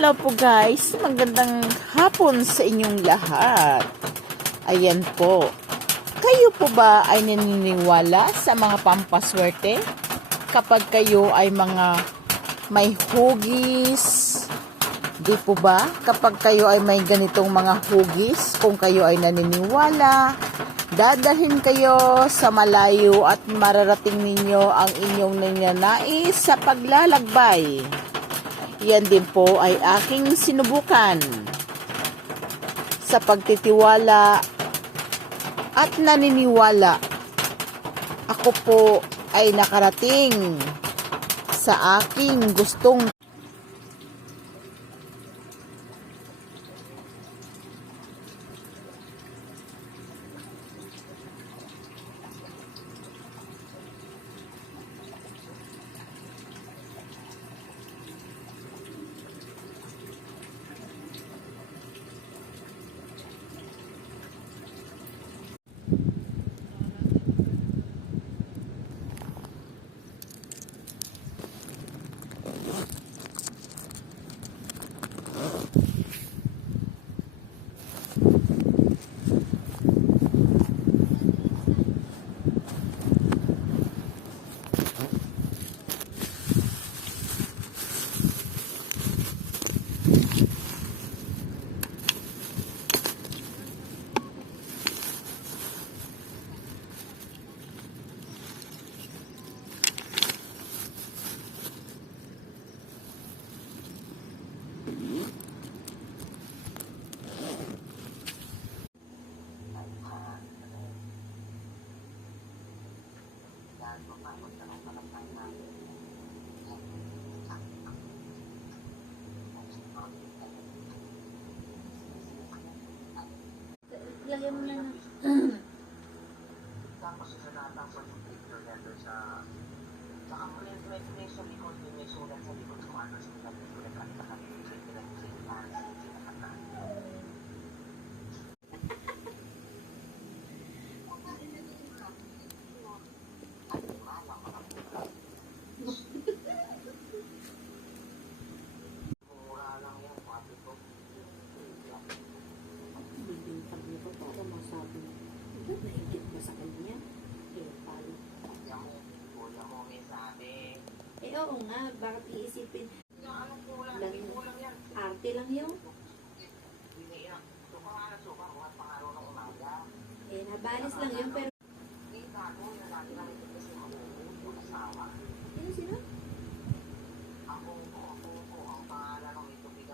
Hello po guys, magandang hapon sa inyong lahat. Ayan po, kayo po ba ay naniniwala sa mga pampaswerte? Kapag kayo ay mga may hugis, di po ba? Kapag kayo ay may ganitong mga hugis, kung kayo ay naniniwala, dadalhin kayo sa malayo at mararating ninyo ang inyong nananais sa paglalakbay. Yan din po ay aking sinubukan sa pagtitiwala at naniniwala. Ako po ay nakarating sa aking gustong lagyan mo na ng tapos sinatapos yung picture letter sa saka may sa likod, may sulat sa likod kung ano sulat at saka mura lang yan, sabi ko. bibing pag nito para masabi ito, naigit ba sa kanya? Eh, palo. Kuya mo may sabi. Eh, oo nga, bakit iisipin? Yung anong kulang? Lang, May kulang yan. arte lang yun. Biniyak. Suka nga na suka. Bukas pang araw ng umaga. Eh, nabalis lang yun, pero Hindi, tago. Yung lagi namin kasi mabubuo yung asawa.